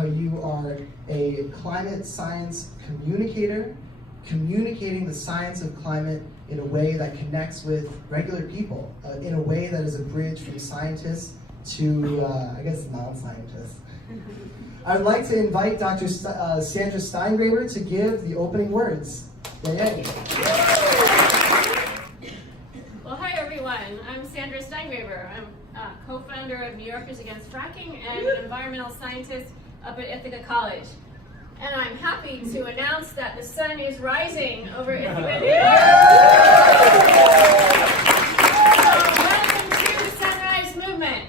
how you are a climate science communicator, communicating the science of climate in a way that connects with regular people, in a way that is a bridge from scientists to, I guess, non-scientists. I would like to invite Dr. Sandra Steingraber to give the opening words. Yay. Well, hi everyone. I'm Sandra Steingraber. I'm co-founder of New Yorkers Against Fracking and an environmental scientist up at Ithaca College. And I'm happy to announce that the sun is rising over Ithaca. Welcome to the Sunrise Movement.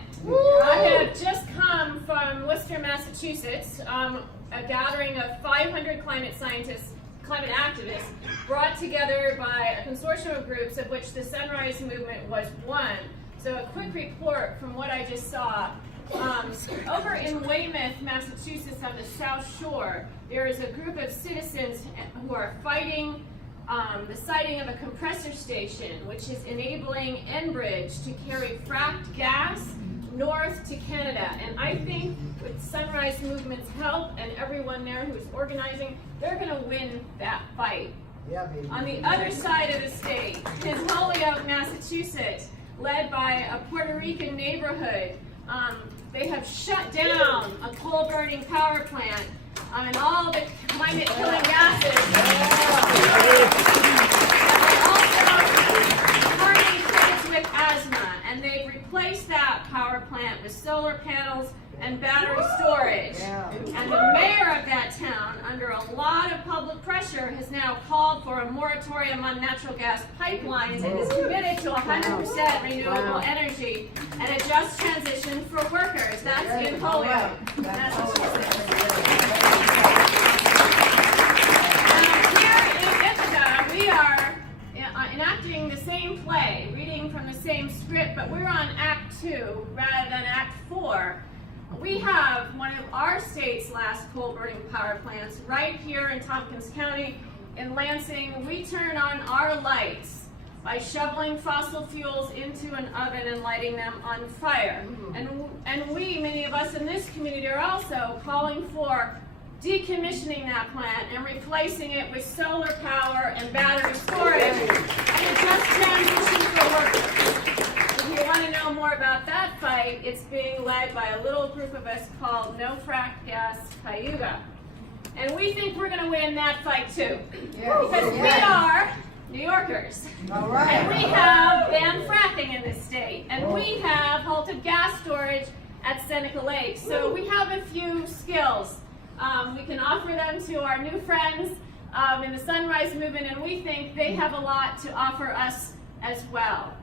I have just come from Worcester, Massachusetts, a gathering of 500 climate scientists, climate activists, brought together by a consortium of groups of which the Sunrise Movement was one. So a quick report from what I just saw. Over in Weymouth, Massachusetts, on the South Shore, there is a group of citizens who are fighting the siting of a compressor station, which is enabling Enbridge to carry fracked gas north to Canada. And I think with Sunrise Movement's help and everyone there who is organizing, they're going to win that fight. Yeah, baby. On the other side of the state is Holyoke, Massachusetts, led by a Puerto Rican neighborhood. They have shut down a coal-burning power plant and all the climate-killing gases. And they're also harming kids with asthma, and they've replaced that power plant with solar panels and battery storage. And the mayor of that town, under a lot of public pressure, has now called for a moratorium on natural gas pipelines and is committed to 100% renewable energy and a just transition for workers. That's in Holyoke, Massachusetts. Here in Ithaca, we are enacting the same play, reading from the same script, but we're on Act 2 rather than Act 4. We have one of our state's last coal-burning power plants right here in Tompkins County in Lansing. We turn on our lights by shoveling fossil fuels into an oven and lighting them on fire. And we, many of us in this community, are also calling for decommissioning that plant and replacing it with solar power and battery storage and a just transition for workers. If you want to know more about that fight, it's being led by a little group of us called No Frack Gas Cayuga. And we think we're going to win that fight too. Because we are New Yorkers. All right. And we have banned fracking in this state. And we have halted gas storage at Seneca Lake. So we have a few skills. We can offer them to our new friends in the Sunrise Movement, and we think they have a lot to offer us as well.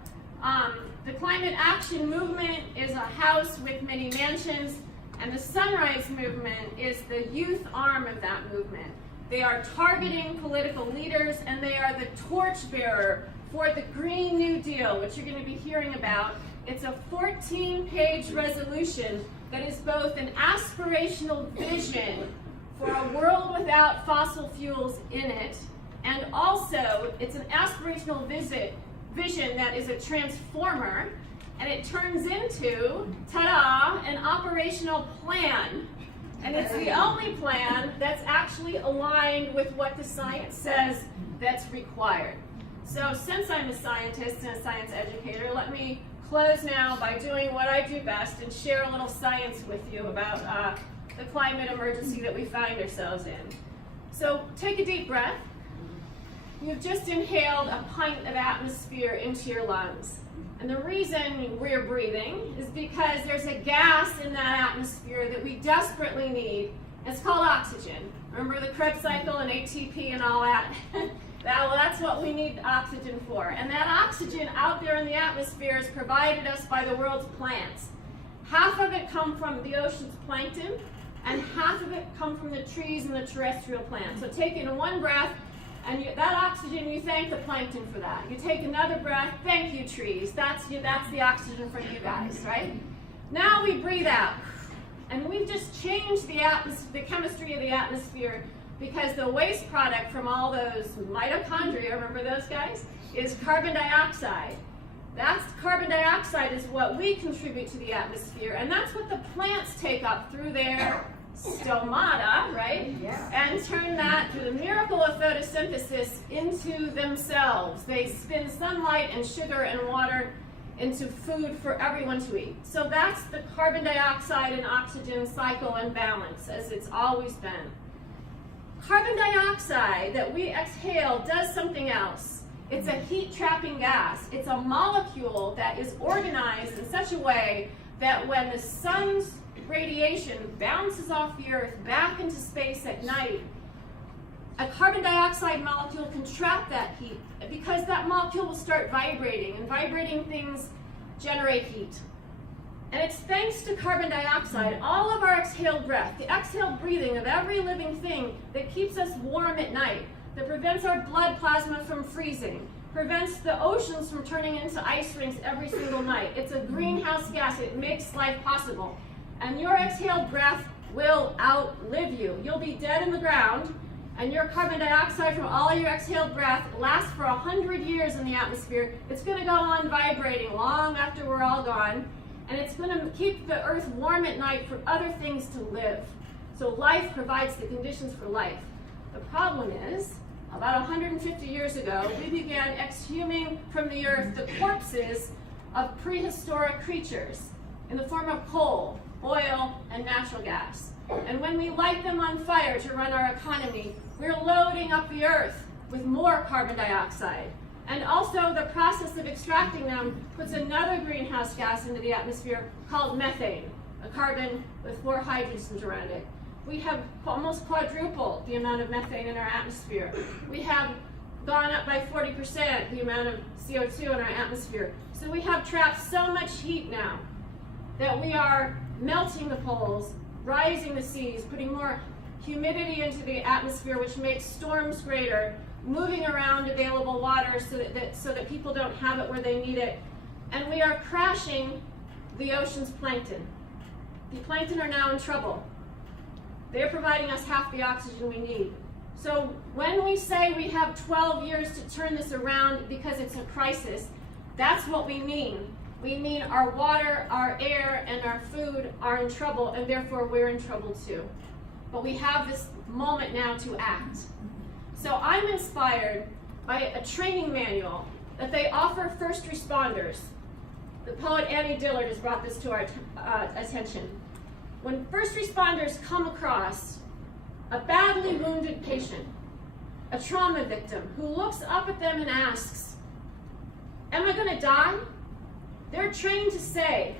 The Climate Action Movement is a house with many mansions, and the Sunrise Movement is the youth arm of that movement. They are targeting political leaders, and they are the torchbearer for the Green New Deal, which you're going to be hearing about. It's a 14-page resolution that is both an aspirational vision for a world without fossil fuels in it, and also it's an aspirational vision that is a transformer, and it turns into, ta-da, an operational plan. And it's the only plan that's actually aligned with what the science says that's required. So since I'm a scientist and a science educator, let me close now by doing what I do best and share a little science with you about the climate emergency that we find ourselves in. So take a deep breath. You've just inhaled a pint of atmosphere into your lungs. And the reason we're breathing is because there's a gas in that atmosphere that we desperately need. It's called oxygen. Remember the Krebs cycle and ATP and all that? Well, that's what we need oxygen for. And that oxygen out there in the atmosphere is provided us by the world's plants. Half of it comes from the ocean's plankton, and half of it comes from the trees and the terrestrial plants. So take in one breath, and that oxygen, you thank the plankton for that. You take another breath, thank you trees. That's the oxygen for you guys, right? Now we breathe out. And we've just changed the chemistry of the atmosphere because the waste product from all those mitochondria, remember those guys, is carbon dioxide. That carbon dioxide is what we contribute to the atmosphere, and that's what the plants take up through their stomata, right? Yeah. And turn that through the miracle of photosynthesis into themselves. They spin sunlight and sugar and water into food for everyone to eat. So that's the carbon dioxide and oxygen cycle and balance, as it's always been. Carbon dioxide that we exhale does something else. It's a heat-trapping gas. It's a molecule that is organized in such a way that when the sun's radiation bounces off the earth back into space at night, a carbon dioxide molecule can trap that heat because that molecule will start vibrating, and vibrating things generate heat. And it's thanks to carbon dioxide, all of our exhaled breath, the exhaled breathing of every living thing that keeps us warm at night, that prevents our blood plasma from freezing, prevents the oceans from turning into ice rinks every single night. It's a greenhouse gas. It makes life possible. And your exhaled breath will outlive you. You'll be dead in the ground, and your carbon dioxide from all of your exhaled breath lasts for 100 years in the atmosphere. It's going to go on vibrating long after we're all gone, and it's going to keep the earth warm at night for other things to live. So life provides the conditions for life. The problem is, about 150 years ago, we began exhuming from the earth the corpses of prehistoric creatures in the form of coal, oil, and natural gas. And when we light them on fire to run our economy, we're loading up the earth with more carbon dioxide. And also the process of extracting them puts another greenhouse gas into the atmosphere called methane, a carbon with 4 hydrogens around it. We have almost quadrupled the amount of methane in our atmosphere. We have gone up by 40% the amount of CO2 in our atmosphere. So we have trapped so much heat now that we are melting the poles, rising the seas, putting more humidity into the atmosphere, which makes storms greater, moving around available water so that people don't have it where they need it. And we are crashing the ocean's plankton. The plankton are now in trouble. They're providing us half the oxygen we need. So when we say we have 12 years to turn this around because it's a crisis, that's what we mean. We mean our water, our air, and our food are in trouble, and therefore we're in trouble too. But we have this moment now to act. So I'm inspired by a training manual that they offer first responders. The poet Annie Dillard has brought this to our attention. When first responders come across a badly wounded patient, a trauma victim, who looks up at them and asks, "Am I going to die?" They're trained to say,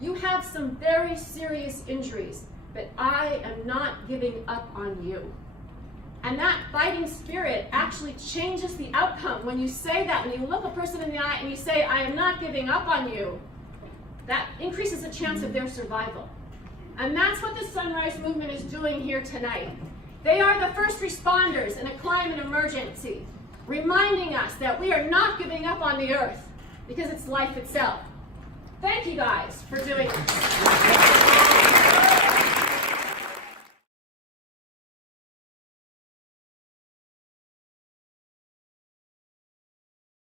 "You have some very serious injuries, but I am not giving up on you." And that fighting spirit actually changes the outcome. When you say that, when you look a person in the eye and you say, "I am not giving up on you," that increases the chance of their survival. And that's what the Sunrise Movement is doing here tonight. They are the first responders in a climate emergency, reminding us that we are not giving up on the earth because it's life itself. Thank you guys for doing this.